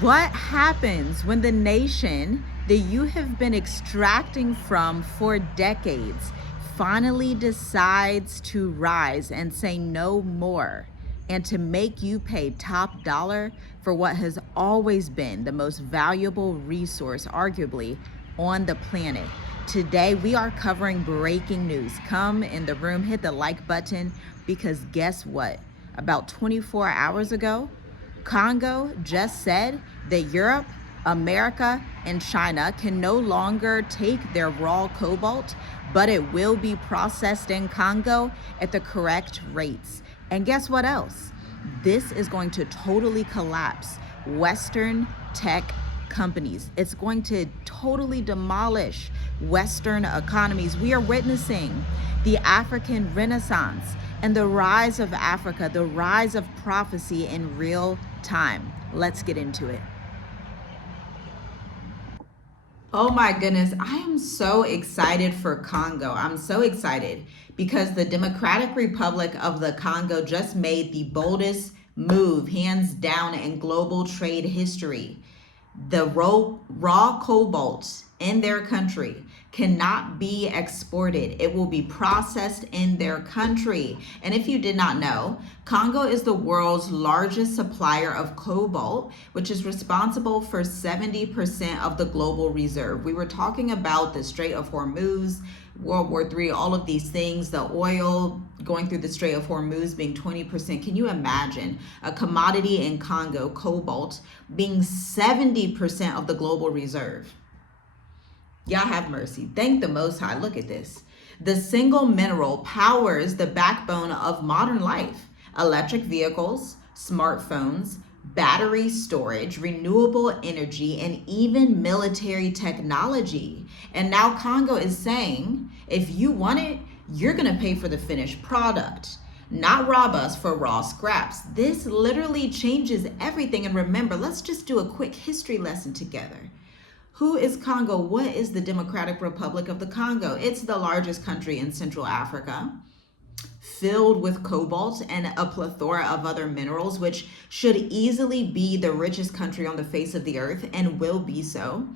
What happens when the nation that you have been extracting from for decades finally decides to rise and say no more and to make you pay top dollar for what has always been the most valuable resource, arguably, on the planet? Today, we are covering breaking news. Come in the room, hit the like button, because guess what? About 24 hours ago, Congo just said that Europe, America, and China can no longer take their raw cobalt, but it will be processed in Congo at the correct rates. And guess what else? This is going to totally collapse Western tech companies. It's going to totally demolish Western economies. We are witnessing the African Renaissance and the rise of Africa, the rise of prophecy in real time. Let's get into it. Oh my goodness, I am so excited for Congo. I'm so excited because the Democratic Republic of the Congo just made the boldest move, hands down, in global trade history. The raw cobalt in their country cannot be exported. It will be processed in their country. And if you did not know, Congo is the world's largest supplier of cobalt, which is responsible for 70% of the global reserve. We were talking about the Strait of Hormuz, World War III, all of these things, the oil going through the Strait of Hormuz being 20%. Can you imagine a commodity in Congo, cobalt, being 70% of the global reserve? Y'all have mercy. Thank the Most High. Look at this. The single mineral powers the backbone of modern life: electric vehicles, smartphones, battery storage, renewable energy, and even military technology. And now Congo is saying, if you want it, you're going to pay for the finished product, not rob us for raw scraps. This literally changes everything. And remember, let's just do a quick history lesson together. Who is Congo? What is the Democratic Republic of the Congo? It's the largest country in Central Africa, filled with cobalt and a plethora of other minerals, which should easily be the richest country on the face of the earth and will be so.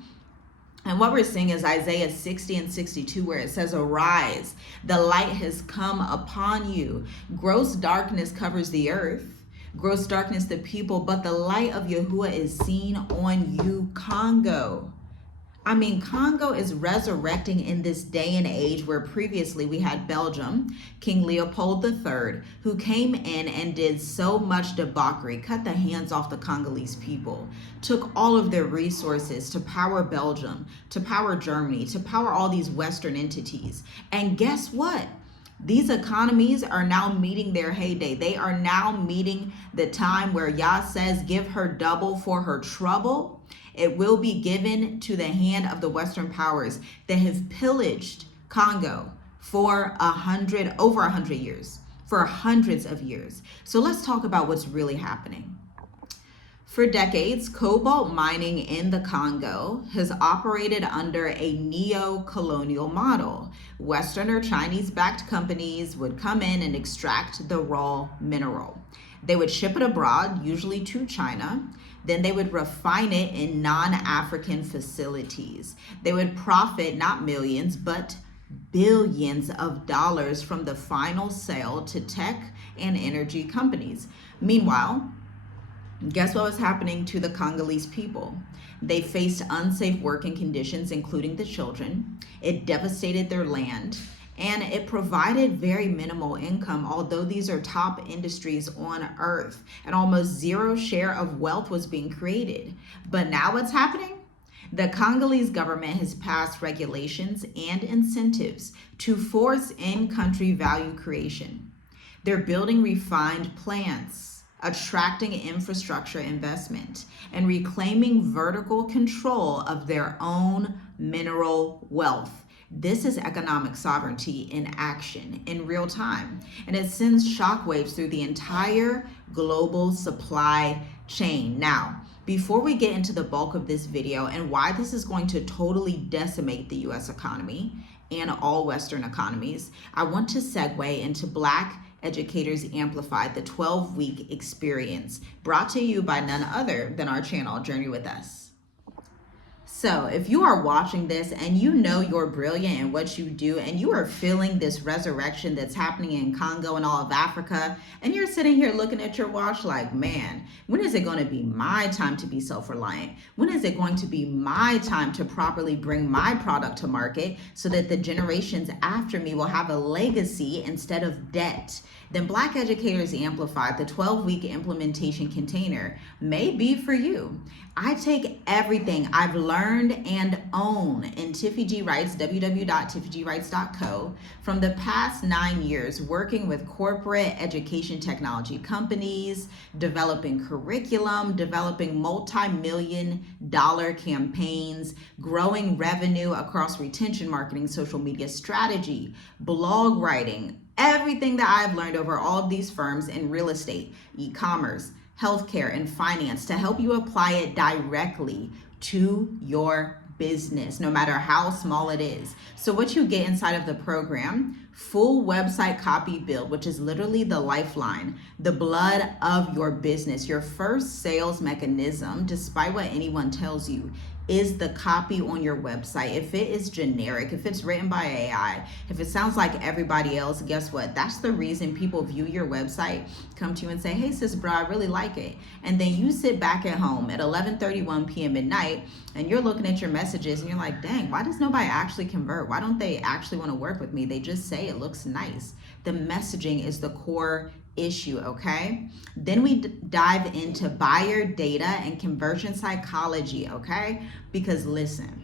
And what we're seeing is Isaiah 60 and 62, where it says, "Arise, the light has come upon you. Gross darkness covers the earth, gross darkness the people, but the light of Yahuwah is seen on you, Congo." I mean, Congo is resurrecting in this day and age where previously we had Belgium, King Leopold III, who came in and did so much debauchery, cut the hands off the Congolese people, took all of their resources to power Belgium, to power Germany, to power all these Western entities. And guess what? These economies are now meeting their heyday. They are now meeting the time where Yah says, give her double for her trouble. It will be given to the hand of the Western powers that have pillaged Congo for over 100 years, for hundreds of years. So let's talk about what's really happening. For decades, cobalt mining in the Congo has operated under a neo-colonial model. Western or Chinese-backed companies would come in and extract the raw mineral. They would ship it abroad, usually to China. Then they would refine it in non-African facilities. They would profit not millions, but billions of dollars from the final sale to tech and energy companies. Meanwhile, guess what was happening to the Congolese people? They faced unsafe working conditions, including the children. It devastated their land, and it provided very minimal income, although these are top industries on earth, and almost zero share of wealth was being created. But now what's happening? The Congolese government has passed regulations and incentives to force in-country value creation. They're building refined plants, attracting infrastructure investment, and reclaiming vertical control of their own mineral wealth. This is economic sovereignty in action in real time, and it sends shockwaves through the entire global supply chain. Now, before we get into the bulk of this video and why this is going to totally decimate the US economy and all Western economies, I want to segue into Black Educators Amplified, the 12-week experience, brought to you by none other than our channel, Journey With Us. So if you are watching this and you know you're brilliant in what you do and you are feeling this resurrection that's happening in Congo and all of Africa, and you're sitting here looking at your watch like, man, when is it going to be my time to be self-reliant? When is it going to be my time to properly bring my product to market so that the generations after me will have a legacy instead of debt? Then Black Educators Amplified, the 12-week implementation container, may be for you. I take everything I've learned and own in Tiffy G Writes, www.tiffygwrites.co, from the past 9 years working with corporate education technology companies, developing curriculum, developing multi-million-dollar campaigns, growing revenue across retention marketing, social media strategy, blog writing, everything that I've learned over all of these firms in real estate, e-commerce, healthcare, and finance to help you apply it directly to your business, no matter how small it is. So what you get inside of the program, full website copy build, which is literally the lifeline, the blood of your business. Your first sales mechanism, despite what anyone tells you, is the copy on your website. If it is generic, if it's written by AI, if it sounds like everybody else, guess what? That's the reason people view your website, come to you and say, hey sis bro, I really like it. And then you sit back at home at 11:31 p.m. at night and you're looking at your messages and you're like, dang, why does nobody actually convert? Why don't they actually want to work with me? They just say it looks nice. The messaging is the core issue, okay? Then we dive into buyer data and conversion psychology, okay? Because listen,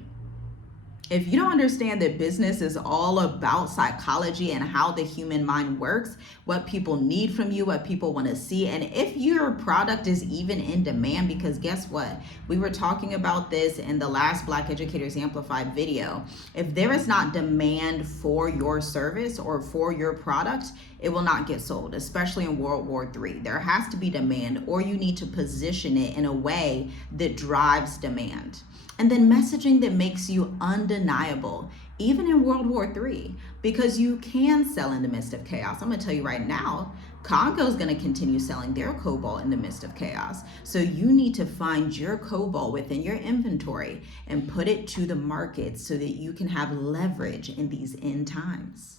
if you don't understand that business is all about psychology and how the human mind works, what people need from you, what people want to see, and if your product is even in demand, because guess what? We were talking about this in the last Black Educators Amplified video. If there is not demand for your service or for your product, it will not get sold, especially in World War III. There has to be demand, or you need to position it in a way that drives demand. And then messaging that makes you undeniable, even in World War III, because you can sell in the midst of chaos. I'm gonna tell you right now, Congo is gonna continue selling their Cobalt in the midst of chaos. So you need to find your Cobalt within your inventory and put it to the market so that you can have leverage in these end times.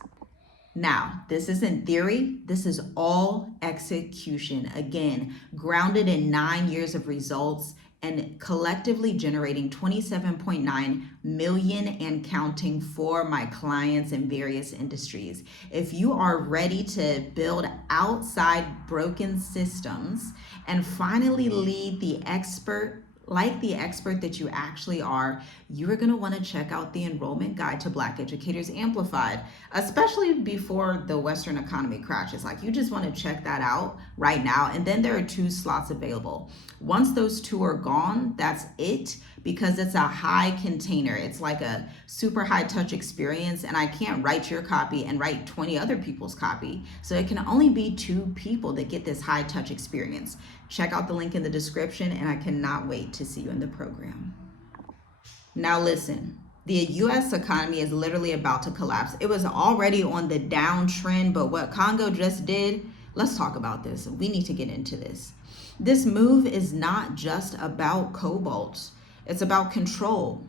Now, this isn't theory, this is all execution. Again, grounded in 9 years of results and collectively generating 27.9 million and counting for my clients in various industries. If you are ready to build outside broken systems and finally lead the expert, like the expert that you actually are, you are going to want to check out the enrollment guide to Black Educators Amplified, especially before the Western economy crashes. Like, you just want to check that out right now. And then there are 2 slots available. Once those 2 are gone, that's it, because it's a high container. It's like a super high touch experience, and I can't write your copy and write 20 other people's copy. So it can only be 2 people that get this high touch experience. Check out the link in the description, and I cannot wait to see you in the program. Now listen, the US economy is literally about to collapse. It was already on the downtrend, but what Congo just did, let's talk about this. We need to get into this. This move is not just about Cobalt. It's about control.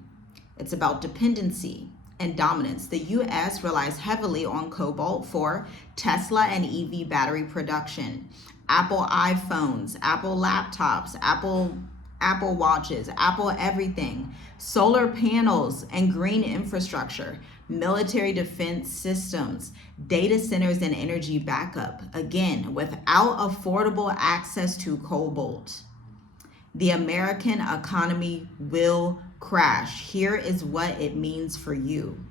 It's about dependency and dominance. The US relies heavily on Cobalt for Tesla and EV battery production, Apple iPhones, Apple laptops, Apple watches, Apple everything, solar panels and green infrastructure, military defense systems, data centers and energy backup. Again, without affordable access to Cobalt, the American economy will crash. Here is what it means for you.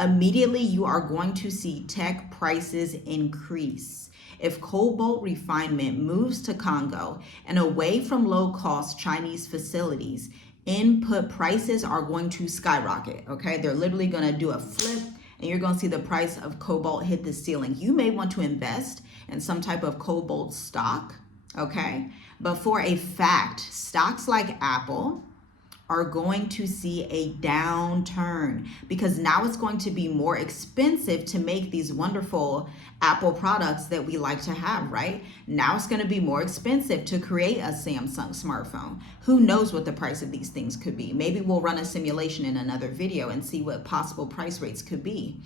Immediately, you are going to see tech prices increase. If Cobalt refinement moves to Congo and away from low-cost Chinese facilities, input prices are going to skyrocket, okay? They're literally going to do a flip, and you're going to see the price of Cobalt hit the ceiling. You may want to invest in some type of Cobalt stock, okay? But for a fact, stocks like Apple are going to see a downturn, because now it's going to be more expensive to make these wonderful Apple products that we like to have, right? Now it's going to be more expensive to create a Samsung smartphone. Who knows what the price of these things could be? Maybe we'll run a simulation in another video and see what possible price rates could be.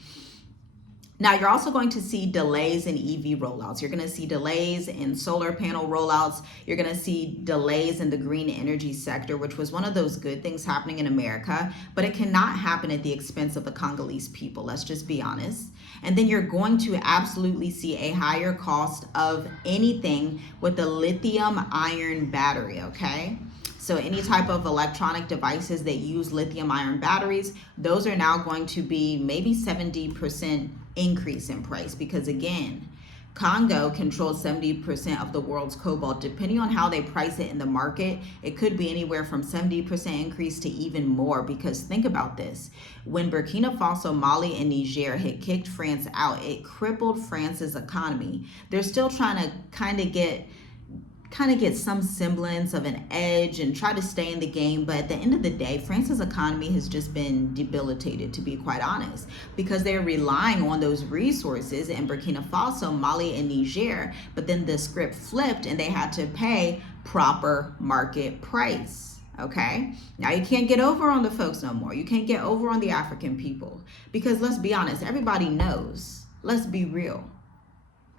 Now, you're also going to see delays in EV rollouts. You're going to see delays in solar panel rollouts. You're going to see delays in the green energy sector, which was one of those good things happening in America, but it cannot happen at the expense of the Congolese people. Let's just be honest. And then you're going to absolutely see a higher cost of anything with the lithium ion battery, okay? So any type of electronic devices that use lithium ion batteries, those are now going to be maybe 70% increase in price, because again, Congo controls 70% of the world's cobalt. Depending on how they price it in the market, it could be anywhere from 70% increase to even more, because think about this. When Burkina Faso, Mali, and Niger had kicked France out, it crippled France's economy. They're still trying to kind of get some semblance of an edge and try to stay in the game, but at the end of the day, France's economy has just been debilitated, to be quite honest, because they're relying on those resources in Burkina Faso, Mali, and Niger, but then the script flipped and they had to pay proper market price. Okay, now you can't get over on the folks no more. You can't get over on the African people, because let's be honest, everybody knows, let's be real,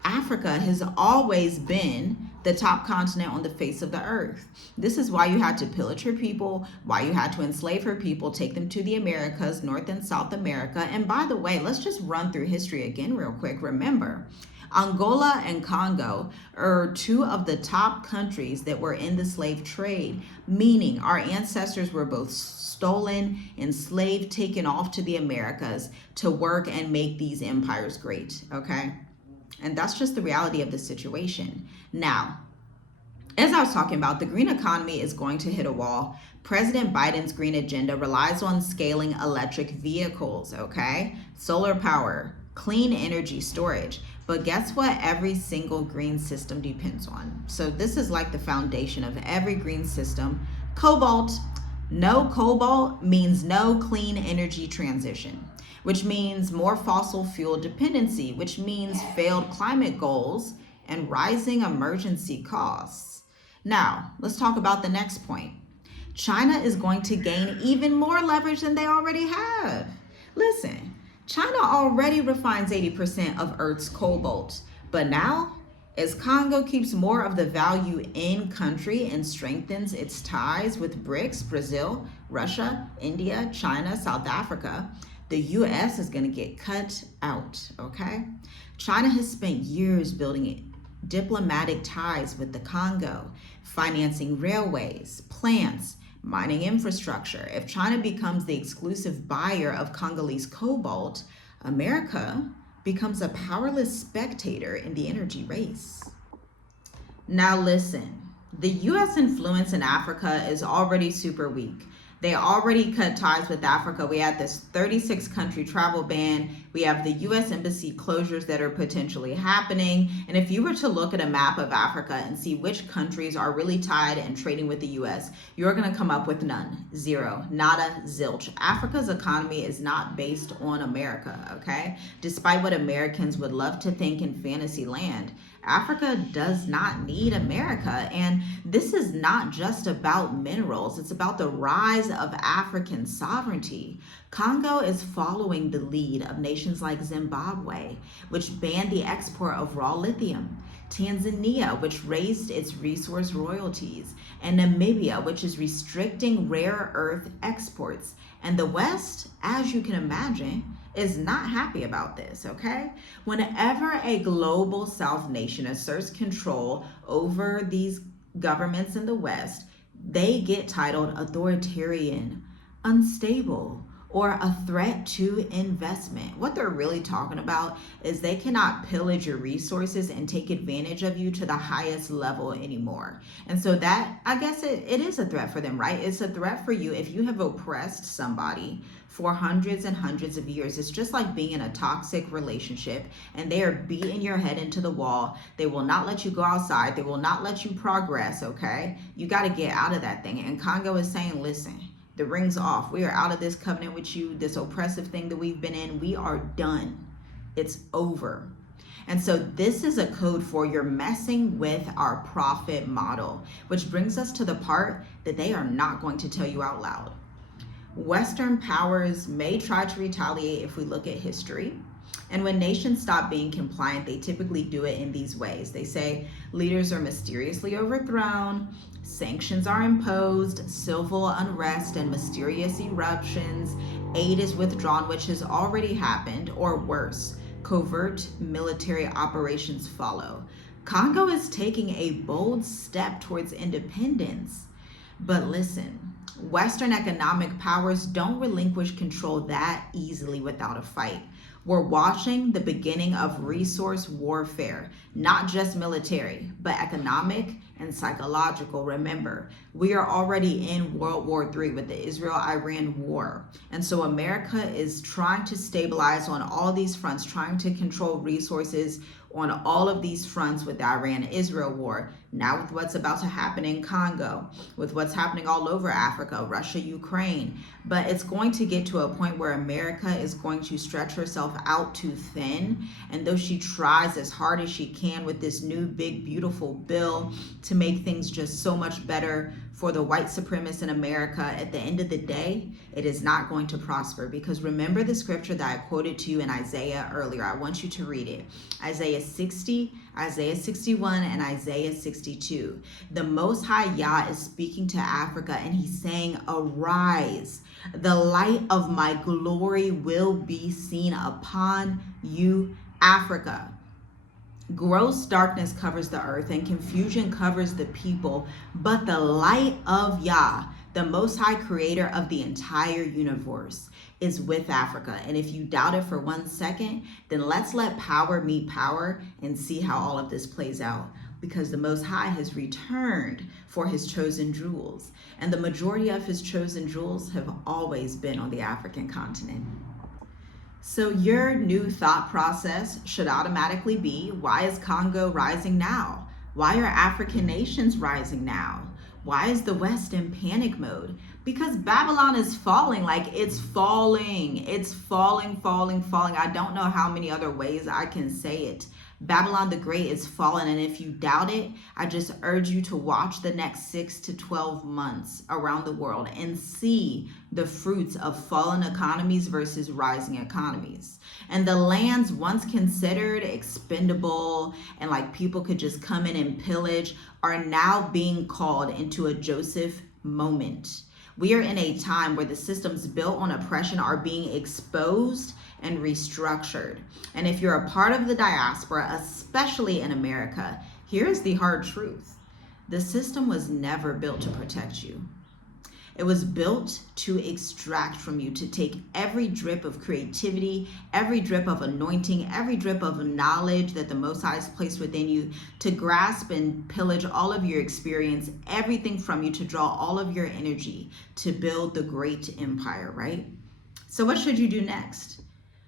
Africa has always been the top continent on the face of the earth. This is why you had to pillage her people, why you had to enslave her people, take them to the Americas, North and South America. And by the way, let's just run through history again real quick. Remember, Angola and Congo are two of the top countries that were in the slave trade, meaning our ancestors were both stolen, enslaved, taken off to the Americas to work and make these empires great, okay? And that's just the reality of the situation. Now, as I was talking about, the green economy is going to hit a wall. President Biden's green agenda relies on scaling electric vehicles, okay? Solar power, clean energy storage. But guess what every single green system depends on? So this is like the foundation of every green system. Cobalt. No cobalt means no clean energy transition, which means more fossil fuel dependency, which means failed climate goals and rising emergency costs. Now, let's talk about the next point. China is going to gain even more leverage than they already have. Listen, China already refines 80% of Earth's cobalt, but now, as Congo keeps more of the value in country and strengthens its ties with BRICS, Brazil, Russia, India, China, South Africa, the US is going to get cut out, okay? China has spent years building diplomatic ties with the Congo, financing railways, plants, mining infrastructure. If China becomes the exclusive buyer of Congolese cobalt, America becomes a powerless spectator in the energy race. Now listen, the US influence in Africa is already super weak. They already cut ties with Africa. We had this 36 country travel ban. We have the US embassy closures that are potentially happening. And if you were to look at a map of Africa and see which countries are really tied and trading with the US, you're going to come up with none, zero, nada, zilch. Africa's economy is not based on America, okay? Despite what Americans would love to think in fantasy land, Africa does not need America. And this is not just about minerals. It's about the rise of African sovereignty. Congo is following the lead of nations like Zimbabwe, which banned the export of raw lithium, Tanzania, which raised its resource royalties, and Namibia, which is restricting rare earth exports. And the West, as you can imagine, is not happy about this, okay? Whenever a global South nation asserts control over these governments in the West, they get titled authoritarian, unstable, or a threat to investment. What they're really talking about is they cannot pillage your resources and take advantage of you to the highest level anymore. And so that, I guess it is a threat for them, right? It's a threat for you if you have oppressed somebody for hundreds and hundreds of years. It's just like being in a toxic relationship and they are beating your head into the wall. They will not let you go outside. They will not let you progress, okay? You got to get out of that thing. And Congo is saying, listen, The ring's off. We are out of this covenant with you, this oppressive thing that we've been in. We are done. It's over. And so this is a code for you're messing with our profit model, which brings us to the part that they are not going to tell you out loud. Western powers may try to retaliate if we look at history. And when nations stop being compliant, they typically do it in these ways. They say leaders are mysteriously overthrown, sanctions are imposed, civil unrest and mysterious eruptions, aid is withdrawn, which has already happened, or worse, covert military operations follow. Congo is taking a bold step towards independence. But listen, Western economic powers don't relinquish control that easily without a fight. We're watching the beginning of resource warfare, not just military, but economic and psychological. Remember, we are already in World War III with the Israel-Iran war. And so America is trying to stabilize on all these fronts, trying to control resources on all of these fronts with the Iran-Israel war. Now with what's about to happen in Congo, with what's happening all over Africa, Russia, Ukraine. But it's going to get to a point where America is going to stretch herself out too thin. And though she tries as hard as she can with this new big beautiful bill to make things just so much better for the white supremacists in America, at the end of the day, it is not going to prosper. Because remember the scripture that I quoted to you in Isaiah earlier. I want you to read it. Isaiah 60, Isaiah 61, and Isaiah 62. The Most High Yah is speaking to Africa, and he's saying, arise, the light of my glory will be seen upon you, Africa. Gross darkness covers the earth and confusion covers the people, but the light of Yah, the Most High Creator of the entire universe, is with Africa. And if you doubt it for 1 second, then let's let power meet power and see how all of this plays out. Because the Most High has returned for his chosen jewels. And the majority of his chosen jewels have always been on the African continent. So your new thought process should automatically be, why is Congo rising now? Why are African nations rising now? Why is the West in panic mode? Because Babylon is falling, like it's falling. It's falling, falling, falling. I don't know how many other ways I can say it. Babylon the Great is fallen, and if you doubt it, I just urge you to watch the next 6 to 12 months around the world and see the fruits of fallen economies versus rising economies. And the lands once considered expendable and like people could just come in and pillage are now being called into a Joseph moment. We are in a time where the systems built on oppression are being exposed and restructured. And if you're a part of the diaspora, especially in America, here's the hard truth. The system was never built to protect you. It was built to extract from you, to take every drip of creativity, every drip of anointing, every drip of knowledge that the Most High has placed within you, to grasp and pillage all of your experience, everything from you, to draw all of your energy to build the great empire, right? So what should you do next?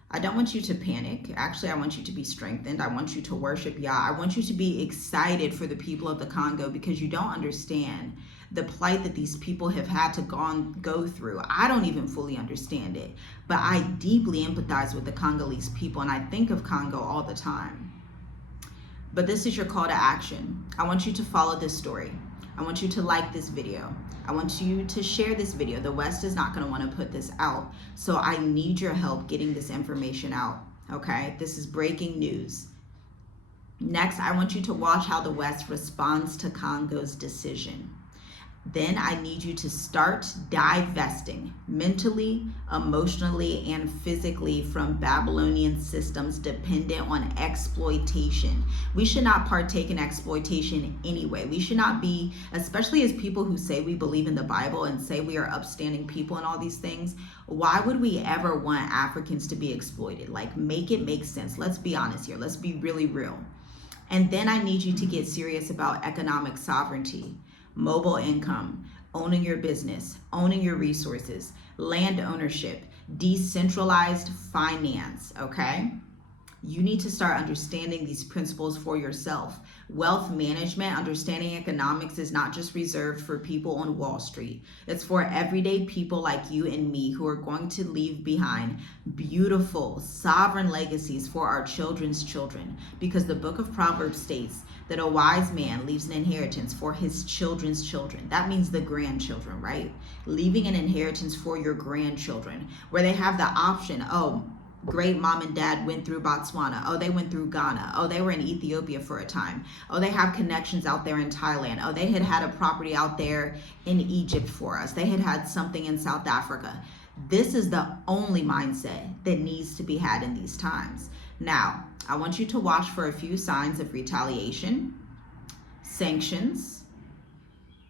I don't want you to panic. Actually, I want you to be strengthened. I want you to worship Yah. I want you to be excited for the people of the Congo, because you don't understand the plight that these people have had to go through. I don't even fully understand it, but I deeply empathize with the Congolese people, and I think of Congo all the time. But this is your call to action. I want you to follow this story. I want you to like this video. I want you to share this video. The West is not going to want to put this out, so I need your help getting this information out, okay? This is breaking news. Next, I want you to watch how the West responds to Congo's decision. Then I need you to start divesting mentally, emotionally, and physically from Babylonian systems dependent on exploitation. We should not partake in exploitation anyway. We should not be, especially as people who say we believe in the Bible and say we are upstanding people and all these things, why would we ever want Africans to be exploited? Like, make it make sense. Let's be honest here. Let's be really real. And then I need you to get serious about economic sovereignty. Mobile income, owning your business, owning your resources, land ownership, decentralized finance, okay? You need to start understanding these principles for yourself. Wealth management, understanding economics is not just reserved for people on Wall Street. It's for everyday people like you and me who are going to leave behind beautiful, sovereign legacies for our children's children. Because the book of Proverbs states that a wise man leaves an inheritance for his children's children. That means the grandchildren, right? Leaving an inheritance for your grandchildren, where they have the option, oh, great mom and dad went through Botswana. Oh, they went through Ghana. Oh, they were in Ethiopia for a time. Oh, they have connections out there in Thailand. Oh, they had a property out there in Egypt for us. They had something in South Africa. This is the only mindset that needs to be had in these times. Now, I want you to watch for a few signs of retaliation, sanctions,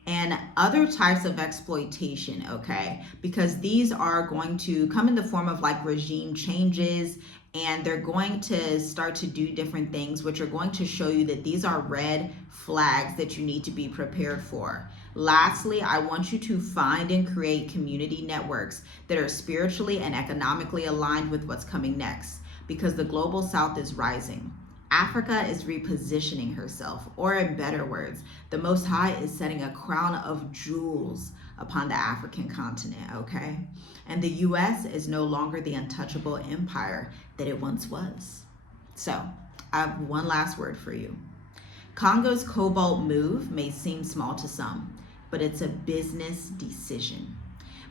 and other types of exploitation, okay? Because these are going to come in the form of like regime changes, and they're going to start to do different things, which are going to show you that these are red flags that you need to be prepared for. Lastly, I want you to find and create community networks that are spiritually and economically aligned with what's coming next, because the global south is rising. Africa is repositioning herself, or in better words, the Most High is setting a crown of jewels upon the African continent, okay? And the U.S. is no longer the untouchable empire that it once was. So, I have one last word for you. Congo's Cobalt move may seem small to some, but it's a business decision.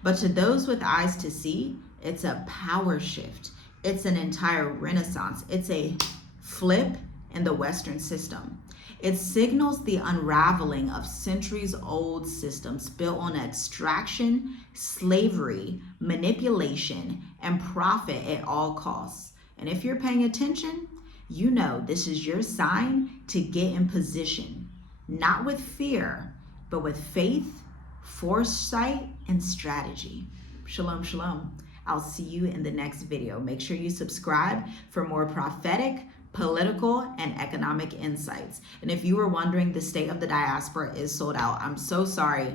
But to those with eyes to see, it's a power shift. It's an entire renaissance. It's a flip in the Western system. It signals the unraveling of centuries-old systems built on extraction, slavery, manipulation, and profit at all costs. And if you're paying attention, you know this is your sign to get in position, not with fear, but with faith, foresight, and strategy. Shalom, shalom. I'll see you in the next video. Make sure you subscribe for more prophetic, political, and economic insights. And if you were wondering, the state of the diaspora is sold out. I'm so sorry.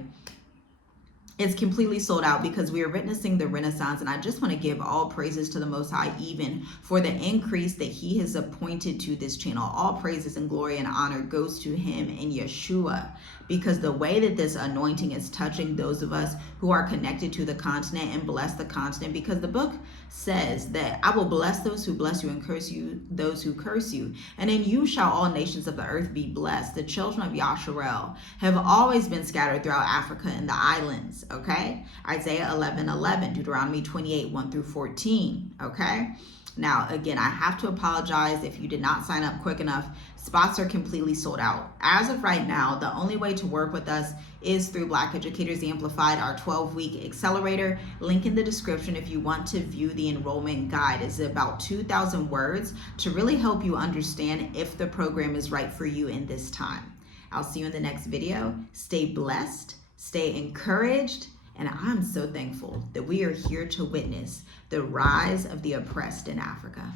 It's completely sold out because we are witnessing the Renaissance, and I just want to give all praises to the Most High even for the increase that He has appointed to this channel. All praises and glory and honor goes to Him in Yeshua, because the way that this anointing is touching those of us who are connected to the continent and bless the continent, because the book says that I will bless those who bless you and curse you those who curse you, and in you shall all nations of the earth be blessed. The children of Yasharel have always been scattered throughout Africa and the islands, okay? Isaiah 11:11, Deuteronomy 28, 1 through 14, okay? Now, again, I have to apologize if you did not sign up quick enough. Spots are completely sold out. As of right now, the only way to work with us is through Black Educators Amplified, our 12-week accelerator. Link in the description if you want to view the enrollment guide. It's about 2,000 words to really help you understand if the program is right for you in this time. I'll see you in the next video. Stay blessed, stay encouraged, and I'm so thankful that we are here to witness the rise of the oppressed in Africa.